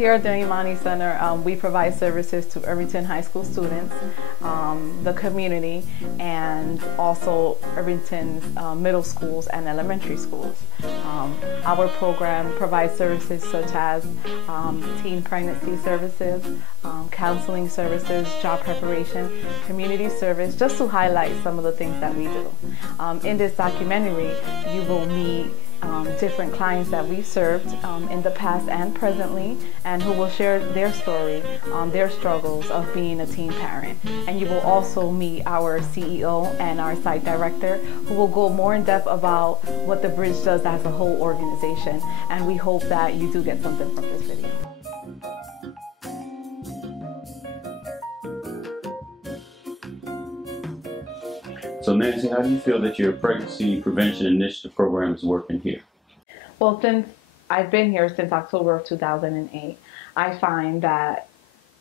Here at the Imani Center, we provide services to Irvington High School students, the community, and also Irvington's middle schools and elementary schools. Our program provides services such as teen pregnancy services, counseling services, job preparation, community service, just to highlight some of the things that we do. In this documentary, you will meet different clients that we've served in the past and presently, and who will share their story, their struggles of being a teen parent. And you will also meet our CEO and our site director, who will go more in depth about what the Bridge does as a whole organization. And we hope that you do get something from this video. So Nancy, how do you feel that your pregnancy prevention initiative program is working here? Well, since I've been here since October of 2008, I find that,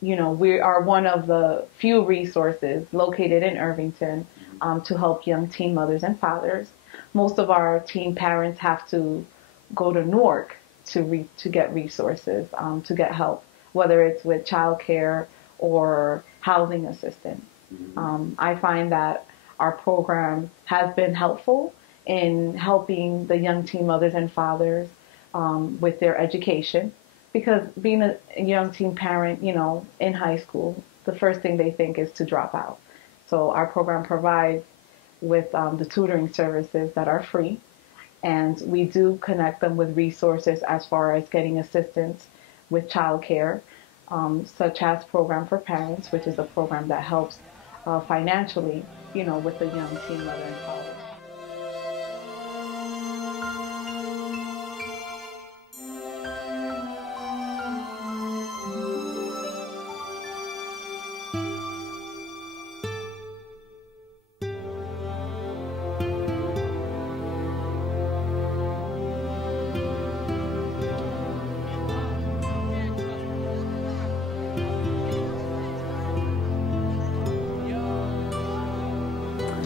you know, we are one of the few resources located in Irvington to help young teen mothers and fathers. Most of our teen parents have to go to Newark to get resources, to get help, whether it's with childcare or housing assistance. I find that our program has been helpful in helping the young teen mothers and fathers with their education, because being a young teen parent, you know, in high school, the first thing they think is to drop out. So our program provides with the tutoring services that are free, and we do connect them with resources as far as getting assistance with childcare, such as Program for Parents, which is a program that helps financially, you know, with the young teen mother and father.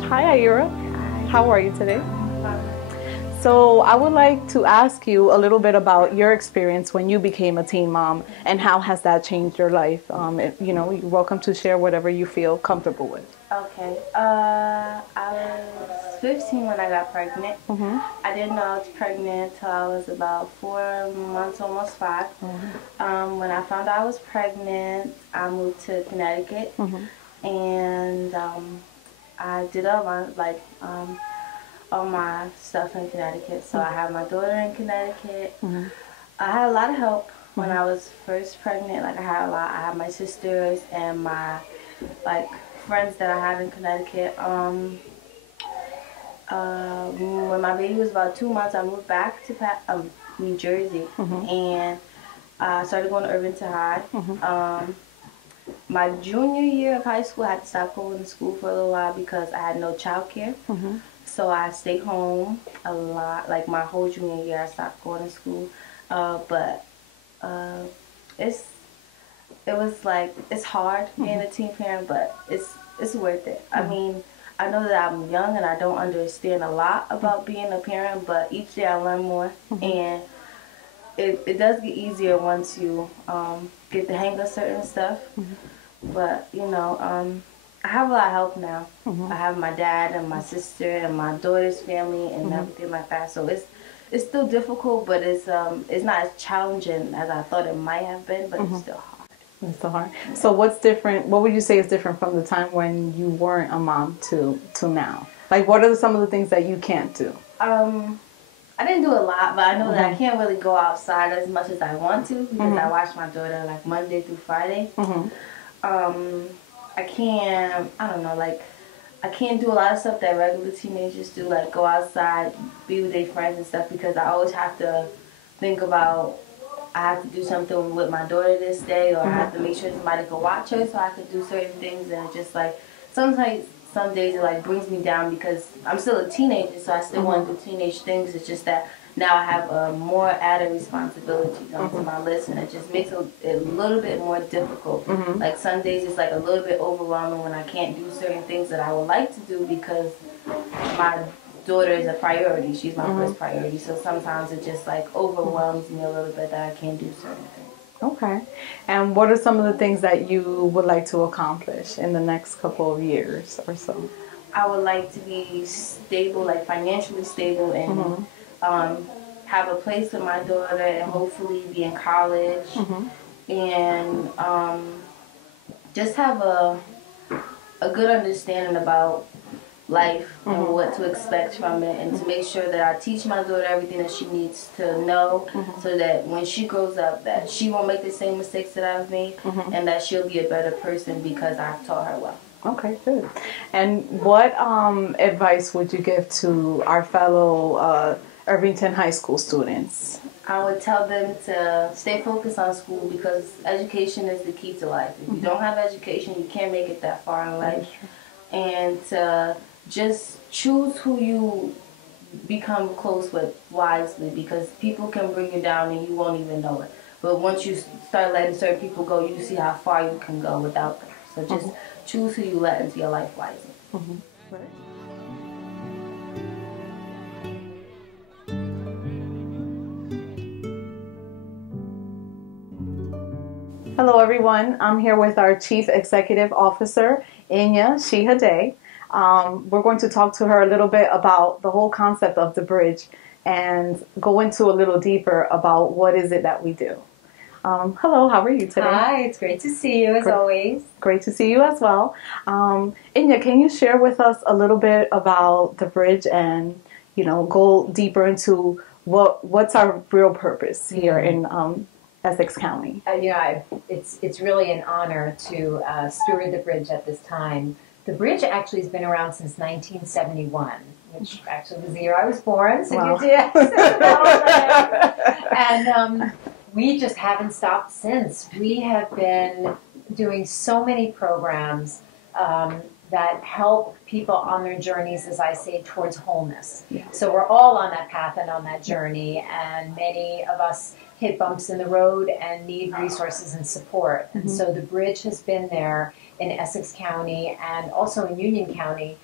Hi, Ira. Hi. How are you today? So I would like to ask you a little bit about your experience when you became a teen mom, and how has that changed your life? You know, you're welcome to share whatever you feel comfortable with. Okay. I was 15 when I got pregnant. I didn't know I was pregnant until I was about 4 months, almost 5. When I found out I was pregnant, I moved to Connecticut, and I did all my stuff in Connecticut. So I had my daughter in Connecticut. I had a lot of help when I was first pregnant. Like I had my sisters and my friends that I had in Connecticut. When my baby was about 2 months, I moved back to New Jersey, and I started going to Irvington High. My junior year of high school, I had to stop going to school for a little while because I had no childcare. So I stayed home a lot. Like my whole junior year, I stopped going to school. But it's hard being a teen parent, but it's worth it. I mean, I know that I'm young and I don't understand a lot about being a parent, but each day I learn more, and it does get easier once you get the hang of certain stuff. But you know, I have a lot of help now. I have my dad and my sister and my daughter's family and everything like that. So it's still difficult, but it's not as challenging as I thought it might have been, but it's still hard. It's still hard. So what's different? What would you say is different from the time when you weren't a mom to now? Like, what are some of the things that you can't do? I didn't do a lot, but I know that I can't really go outside as much as I want to because I watch my daughter like Monday through Friday. I can't, I don't know, like, I can't do a lot of stuff that regular teenagers do, like go outside, be with their friends and stuff, because I always have to think about, I have to do something with my daughter this day, or I have to make sure somebody can watch her so I can do certain things, and it's just like, sometimes, some days it like brings me down because I'm still a teenager, so I still want to do teenage things. It's just that now I have more added responsibilities onto my list, and it just makes it a little bit more difficult. Like some days it's like a little bit overwhelming when I can't do certain things that I would like to do because my daughter is a priority. She's my first priority. So sometimes it just like overwhelms me a little bit that I can't do certain things. Okay. And what are some of the things that you would like to accomplish in the next couple of years or so? I would like to be stable, like financially stable, and have a place with my daughter, and hopefully be in college, and just have a good understanding about life and what to expect from it, and to make sure that I teach my daughter everything that she needs to know, so that when she grows up, that she won't make the same mistakes that I've made, and that she'll be a better person because I've taught her well. Okay, good. And what advice would you give to our fellow Irvington High School students? I would tell them to stay focused on school, because education is the key to life. If you don't have education, you can't make it that far in life. And to just choose who you become close with wisely, because people can bring you down and you won't even know it. But once you start letting certain people go, you see how far you can go without them. So just choose who you let into your life wisely. Right. Hello, everyone. I'm here with our Chief Executive Officer, Inya Shihade. We're going to talk to her a little bit about the whole concept of the bridge and go into a little deeper about what is it that we do. Hello, how are you today? Hi, it's great to see you as always. Great to see you as well. Inya, can you share with us a little bit about the bridge and, go deeper into what's our real purpose here in Essex County? It's really an honor to steward the bridge at this time. The bridge actually has been around since 1971, which actually was the year I was born, so Wow. you did. And we just haven't stopped since. We have been doing so many programs that help people on their journeys, as I say, towards wholeness. Yeah. So we're all on that path and on that journey, and many of us hit bumps in the road and need resources and support. And so the bridge has been there in Essex County and also in Union County,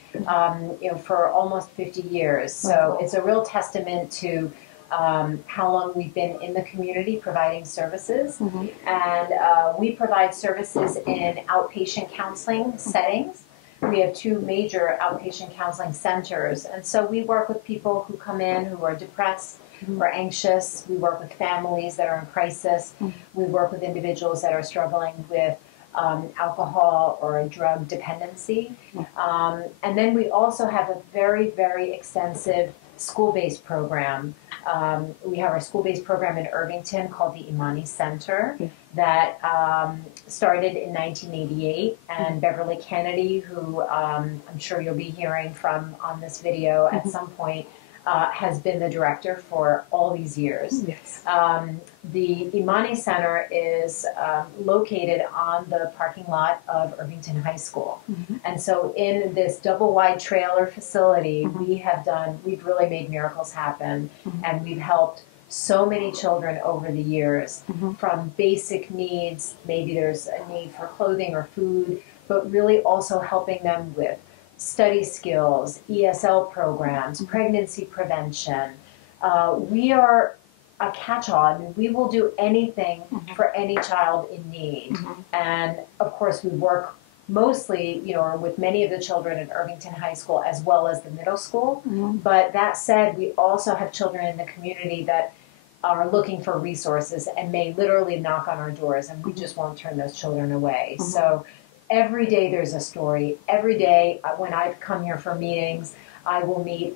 for almost 50 years. So it's a real testament to how long we've been in the community providing services. And we provide services in outpatient counseling settings. We have 2 major outpatient counseling centers. And so we work with people who come in who are depressed, who are anxious. We work with families that are in crisis. We work with individuals that are struggling with alcohol or drug dependency. And then we also have a very, very extensive school-based program. We have our school-based program in Irvington called the Imani Center that started in 1988. And Beverly Kennedy, who I'm sure you'll be hearing from on this video at some point, has been the director for all these years. Yes. The Imani Center is located on the parking lot of Irvington High School. And so in this double-wide trailer facility, we've really made miracles happen, and we've helped so many children over the years from basic needs. Maybe there's a need for clothing or food, but really also helping them with study skills, ESL programs, pregnancy prevention. We are a catch-all. I mean, we will do anything for any child in need. And of course, we work mostly, with many of the children at Irvington High School as well as the middle school. But that said, we also have children in the community that are looking for resources and may literally knock on our doors, and we just won't turn those children away. So every day there's a story. Every day when I've come here for meetings, I will meet,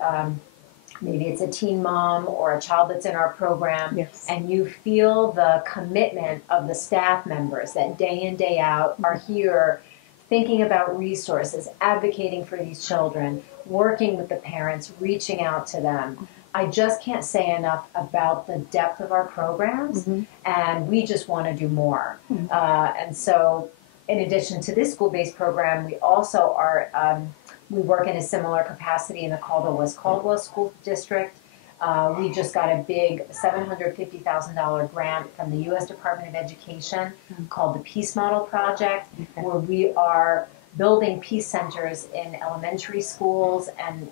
maybe it's a teen mom or a child that's in our program, and you feel the commitment of the staff members that day in, day out are here thinking about resources, advocating for these children, working with the parents, reaching out to them. I just can't say enough about the depth of our programs, and we just want to do more. And so in addition to this school-based program, we also are, we work in a similar capacity in the Caldwell-West Caldwell School District. We just got a big $750,000 grant from the U.S. Department of Education called the Peace Model Project, where we are building peace centers in elementary schools and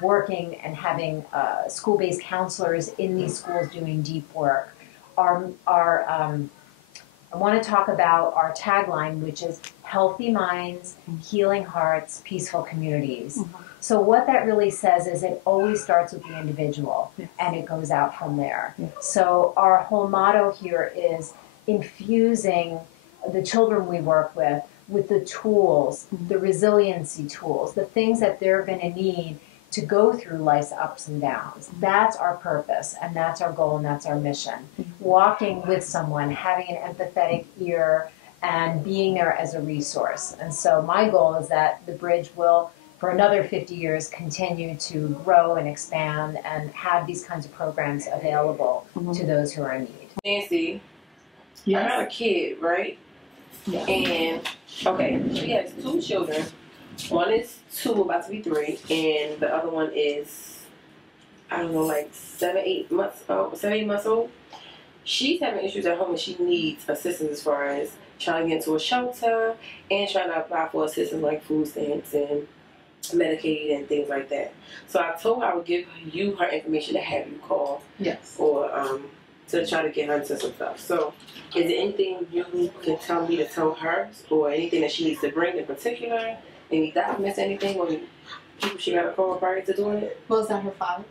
working and having school-based counselors in these schools doing deep work. Our I want to talk about our tagline, which is healthy minds, healing hearts, peaceful communities. So what that really says is it always starts with the individual, and it goes out from there. So our whole motto here is infusing the children we work with the tools, the resiliency tools, the things that they're going to need to go through life's ups and downs. That's our purpose, and that's our goal, and that's our mission. Walking with someone, having an empathetic ear, and being there as a resource. And so my goal is that the Bridge will, for another 50 years, continue to grow and expand and have these kinds of programs available to those who are in need. Nancy, I got a kid, right? Yeah. And, okay, she has 2 children. One is 2, about to be 3, and the other one is, I don't know, like 7, 8 months old. She's having issues at home and she needs assistance as far as trying to get into a shelter and trying to apply for assistance like food stamps and Medicaid and things like that. So I told her I would give you her information to have you call. Yes. Or to try to get her into some stuff. So is there anything you can tell me to tell her or anything that she needs to bring in particular? Any documents, anything, or people she got to call prior to doing it? Was that her father?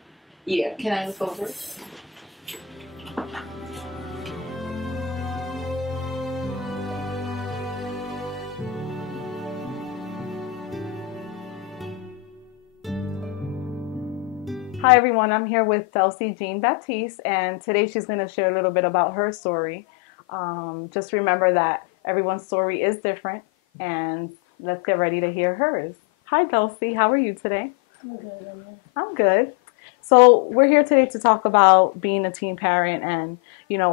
Yeah. Can I look over it? Hi everyone, I'm here with Delcy Jean Baptiste, and today she's going to share a little bit about her story. Just remember that everyone's story is different, and let's get ready to hear hers. Hi Delcy, how are you today? I'm good. I'm good. So we're here today to talk about being a teen parent and,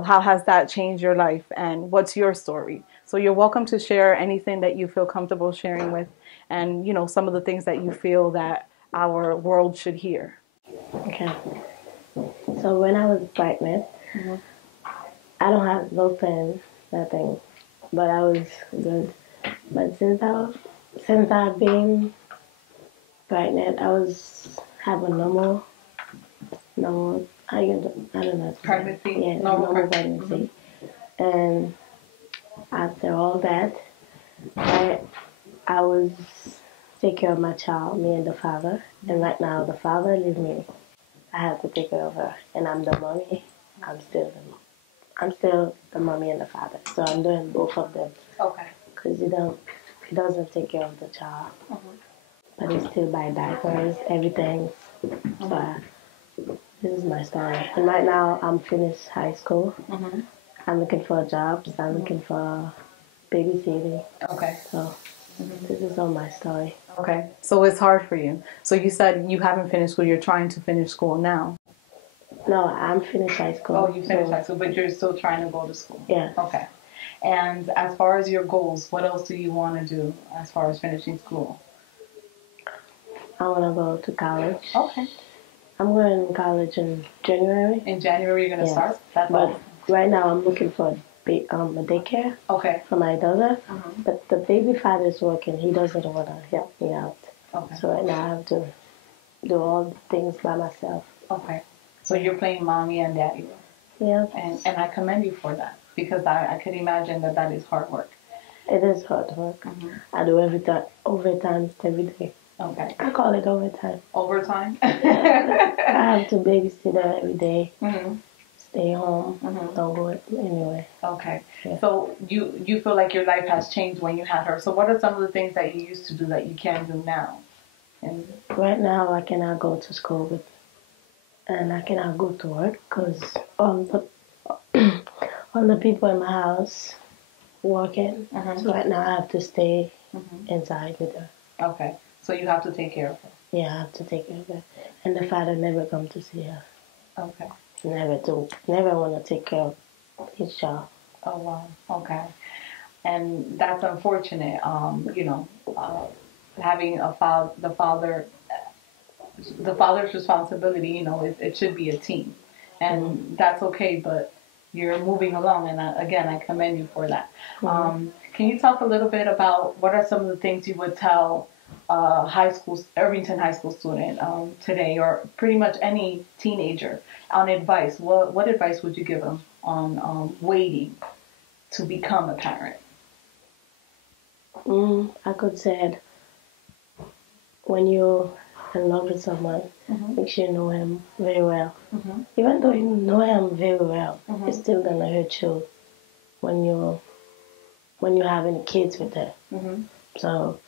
how has that changed your life and what's your story. So you're welcome to share anything that you feel comfortable sharing with and, some of the things that you feel that our world should hear. Okay. So when I was pregnant, I don't have no plans, nothing, but I was good. But since I've been pregnant, I was having normal. I don't know. Pregnancy? Yeah, Normal pregnancy. And after all that, I was take care of my child, me and the father. And right now, the father leaves me. I have to take care of her, and I'm the mommy. I'm still the mommy and the father. So I'm doing both of them. Okay. Because he doesn't take care of the child, but he still buy diapers, everything. So this is my story. And right now, I'm finished high school. I'm looking for jobs. I'm looking for babysitting. Okay. So this is all my story. Okay. So it's hard for you. So you said you haven't finished school. You're trying to finish school now. No, I'm finished high school. Oh, you finished high school, but you're still trying to go to school. Yeah. Okay. And as far as your goals, what else do you want to do as far as finishing school? I want to go to college. Okay. I'm going to college in January. In January, you're going to start? That's but awesome. right now, I'm looking for a daycare. Okay. For my daughter. But the baby father's working. He doesn't want to help me out. Okay. So right now, I have to do all the things by myself. Okay. So you're playing mommy and daddy. Yeah. And I commend you for that because I could imagine that is hard work. It is hard work. I do overtime every day. Okay. I call it overtime. Overtime? I have to babysit her every day. Stay home. Don't go anywhere. Okay. Yeah. So you feel like your life has changed when you had her. So what are some of the things that you used to do that you can't do now? And right now, I cannot go to school and I cannot go to work because all the people in my house working. So right now, I have to stay inside with her. Okay. So you have to take care of her. Yeah, I have to take care of her. And the father never come to see her. Okay. Never want to take care of his child. Oh, wow. Okay. And that's unfortunate, having the father's responsibility, it should be a team. And that's okay, but you're moving along, and I commend you for that. Can you talk a little bit about what are some of the things you would tell Irvington High School student today, or pretty much any teenager, on advice? What advice would you give them on waiting to become a parent? I could say when you're in love with someone, make sure you know him very well. Even though you know him very well, it's still gonna hurt you when you're having kids with them. So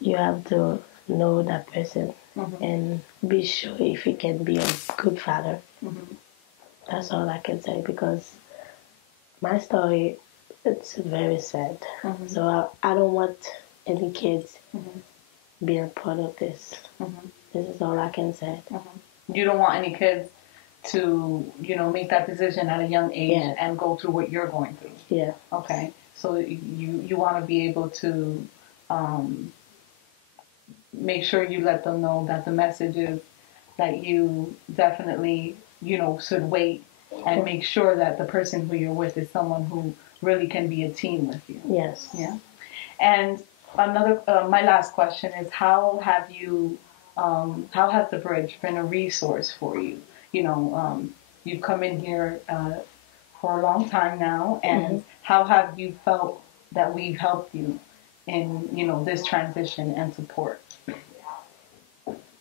you have to know that person and be sure if he can be a good father. That's all I can say, because my story, it's very sad. So I don't want any kids being a part of this. This is all I can say. You don't want any kids to, make that decision at a young age and go through what you're going through. Yeah. Okay. So you want to be able to make sure you let them know that the message is that you definitely, should wait and make sure that the person who you're with is someone who really can be a team with you. Yes. Yeah. And another, my last question is, how has the bridge been a resource for you? You've come in here for a long time now, and how have you felt that we've helped you in, this transition and support?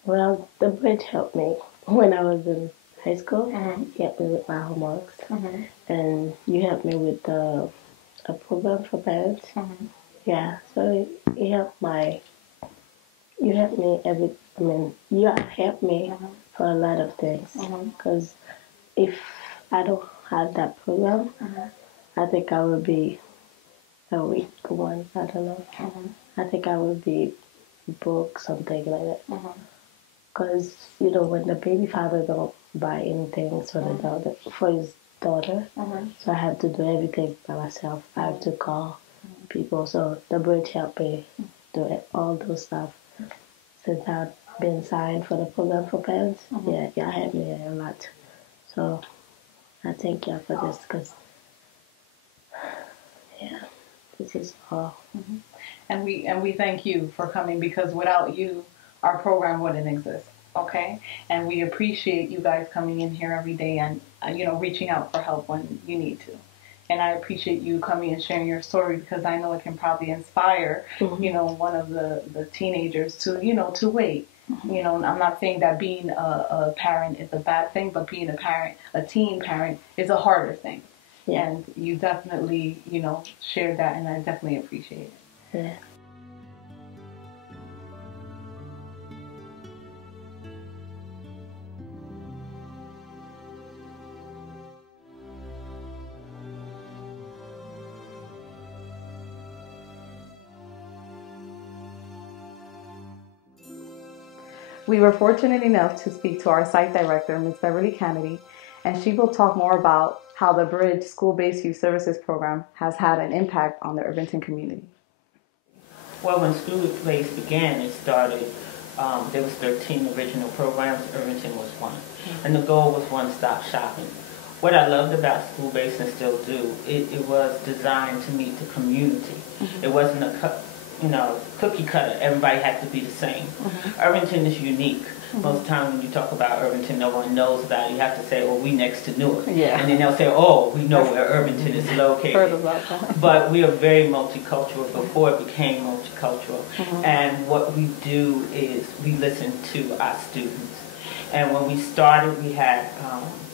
Well, the bridge helped me when I was in high school. He helped me with my homeworks, and you helped me with a program for parents. Yeah, so you helped me you helped me for a lot of things. Because if I don't have that program, I think I would be a weak one. I don't know. I think I would be broke, something like that. Because, when the baby father don't buy anything for his daughter, so I have to do everything by myself. I have to call people. So the bridge helped me do all those stuff. Since I've been signed for the program for parents, y'all helped me a lot. So I thank y'all for this, because, this is all. And we thank you for coming, because without you, our program wouldn't exist. Okay? And we appreciate you guys coming in here every day and, reaching out for help when you need to. And I appreciate you coming and sharing your story, because I know it can probably inspire, one of the teenagers to, to wait. I'm not saying that being a parent is a bad thing, but being a teen parent is a harder thing. Yeah. And you definitely, shared that, and I definitely appreciate it. Yeah. We were fortunate enough to speak to our site director, Ms. Beverly Kennedy, and she will talk more about how the Bridge School-Based Youth Services Program has had an impact on the Irvington community. Well, when School-Based began, it started, there was 13 original programs, Irvington was one, and the goal was one-stop shopping. What I loved about School-Based, and still do, it was designed to meet the community. It wasn't a cookie cutter. Everybody had to be the same. Irvington is unique. Most times when you talk about Irvington, no one knows about it. You have to say, "Oh, we next to Newark," and then they'll say, "Oh, we know where Irvington is located." Heard about that. But we are very multicultural before it became multicultural. And what we do is we listen to our students. And when we started, we had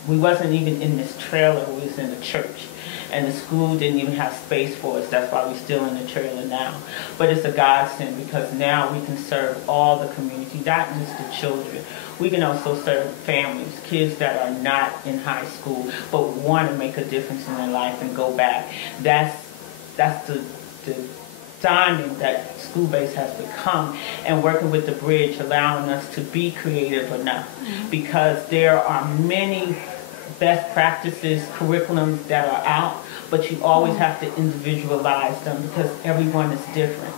we wasn't even in this trailer. We was in a church. And the school didn't even have space for us. That's why we're still in the trailer now. But it's a godsend, because now we can serve all the community, not just the children. We can also serve families, kids that are not in high school but want to make a difference in their life and go back. That's the diamond that School-Based has become, and working with the Bridge, allowing us to be creative enough, because there are many best practices, curriculums that are out, but you always have to individualize them, because everyone is different.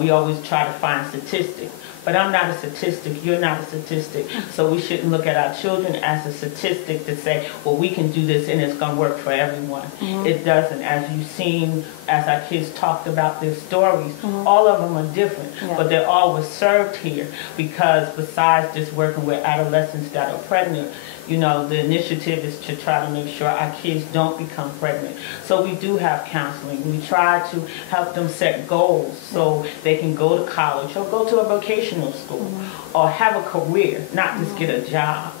We always try to find statistics, but I'm not a statistic, you're not a statistic, so we shouldn't look at our children as a statistic to say, well, we can do this and it's going to work for everyone. It doesn't. As you've seen, as our kids talked about their stories, all of them are different, but they're all served here, because besides just working with adolescents that are pregnant, You know, the initiative is to try to make sure our kids don't become pregnant. So we do have counseling. We try to help them set goals so they can go to college or go to a vocational school or have a career, not just get a job.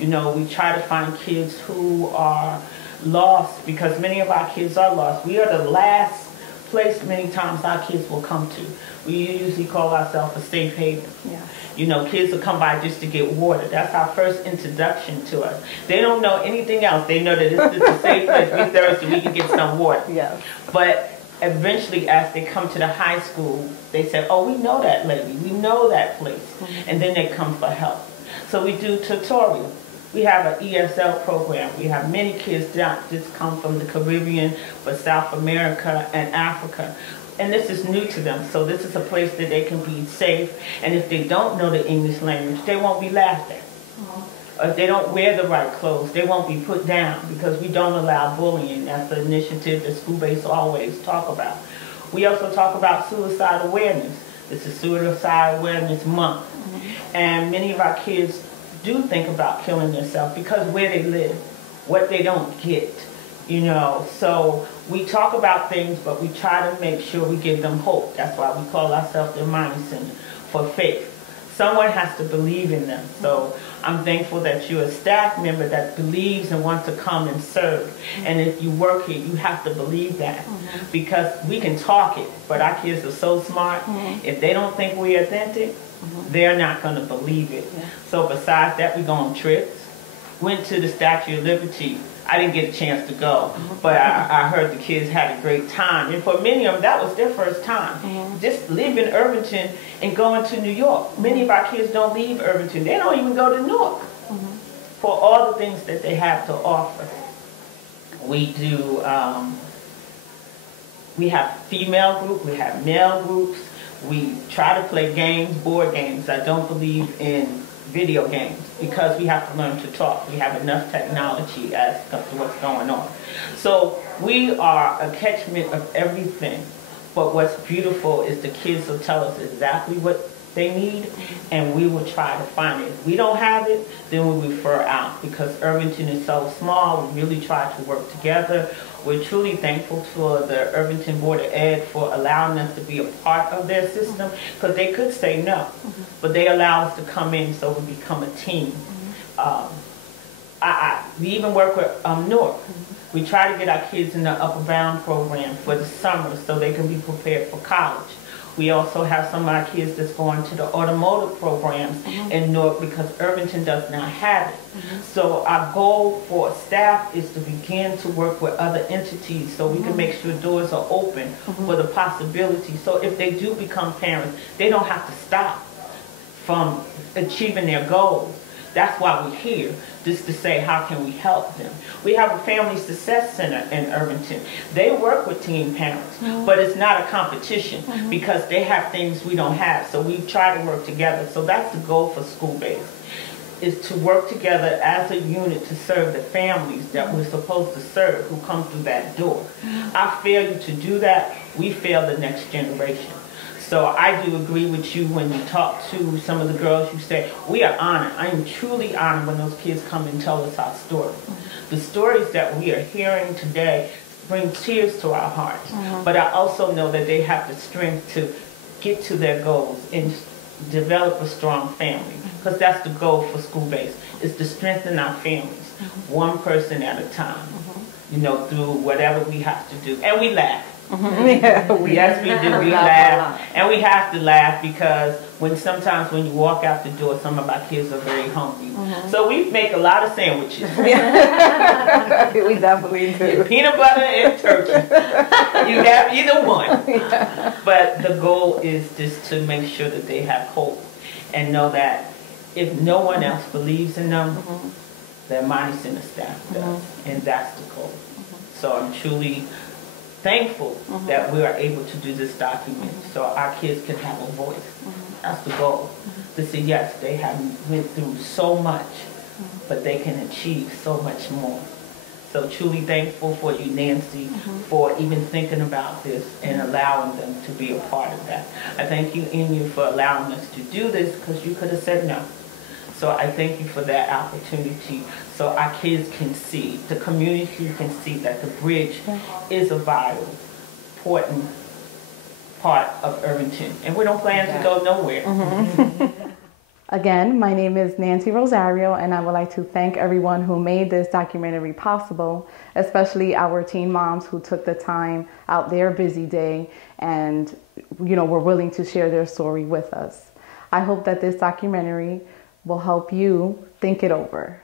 You know, we try to find kids who are lost, because many of our kids are lost. We are the last place many times our kids will come to. We usually call ourselves a safe haven. Yeah. You know, kids will come by just to get water. That's our first introduction to us. They don't know anything else. They know that it's just a safe place. We're thirsty, we can get some water. Yes. But eventually, as they come to the high school, they say, oh, we know that lady. We know that place. And then they come for help. So we do tutorials. We have an ESL program. We have many kids that just come from the Caribbean, but South America and Africa. And this is new to them. So this is a place that they can be safe. And if they don't know the English language, they won't be laughed at. Or if they don't wear the right clothes, they won't be put down, because we don't allow bullying. That's the initiative that School Base always talk about. We also talk about suicide awareness. This is Suicide Awareness Month. And many of our kids do think about killing themselves because where they live, what they don't get, you know. So we talk about things, but we try to make sure we give them hope. That's why we call ourselves the Imani Center for Faith. Someone has to believe in them. So I'm thankful that you're a staff member that believes and wants to come and serve. And if you work here, you have to believe that. Because we can talk it, but our kids are so smart. If they don't think we're authentic, they're not going to believe it. So besides that, we go on trips. Went to the Statue of Liberty. I didn't get a chance to go, but I heard the kids had a great time. And for many of them, that was their first time. Just leaving Irvington and going to New York. Many of our kids don't leave Irvington. They don't even go to Newark for all the things that they have to offer. We do, we have female group, we have male groups. We try to play games, board games. I don't believe in video games because we have to learn to talk. We have enough technology as to what's going on. So we are a catchment of everything. But what's beautiful is the kids will tell us exactly what they need, and we will try to find it. If we don't have it, then we refer out, because Irvington is so small. We really try to work together. We're truly thankful for the Irvington Board of Ed for allowing us to be a part of their system, because they could say no, but they allow us to come in so we become a team. We even work with Newark. We try to get our kids in the Upper Bound program for the summer so they can be prepared for college. We also have some of our kids that's going to the automotive programs in Newark because Irvington does not have it. So our goal for staff is to begin to work with other entities so we can make sure doors are open for the possibility. So if they do become parents, they don't have to stop from achieving their goals. That's why we're here, just to say how can we help them. We have a family success center in Irvington. They work with teen parents, but it's not a competition because they have things we don't have. So we try to work together. So that's the goal for School Base, is to work together as a unit to serve the families that we're supposed to serve who come through that door. Our failure to do that, we fail the next generation. So I do agree with you when you talk to some of the girls, you say, we are honored. I am truly honored when those kids come and tell us our story. The stories that we are hearing today bring tears to our hearts. But I also know that they have the strength to get to their goals and develop a strong family. Because that's the goal for School Base, is to strengthen our families, one person at a time, you know, through whatever we have to do. And we laugh. Yes, we do. We laugh. And we have to laugh because sometimes when you walk out the door, some of our kids are very hungry. So we make a lot of sandwiches. We definitely do. Peanut butter and turkey. You have either one. But the goal is just to make sure that they have hope and know that if no one else believes in them, their Imani Center staff does. And that's the goal. So I'm truly thankful that we are able to do this document so our kids can have a voice. That's the goal. To say, yes, they have went through so much, but they can achieve so much more. So truly thankful for you, Nancy, for even thinking about this and allowing them to be a part of that. I thank you, Inu, for allowing us to do this because you could have said no. So I thank you for that opportunity so our kids can see, the community can see that the bridge is a vital, important part of Irvington. And we don't plan to go nowhere. Again, my name is Nancy Rosario, and I would like to thank everyone who made this documentary possible, especially our teen moms who took the time out their busy day and, were willing to share their story with us. I hope that this documentary will help you think it over.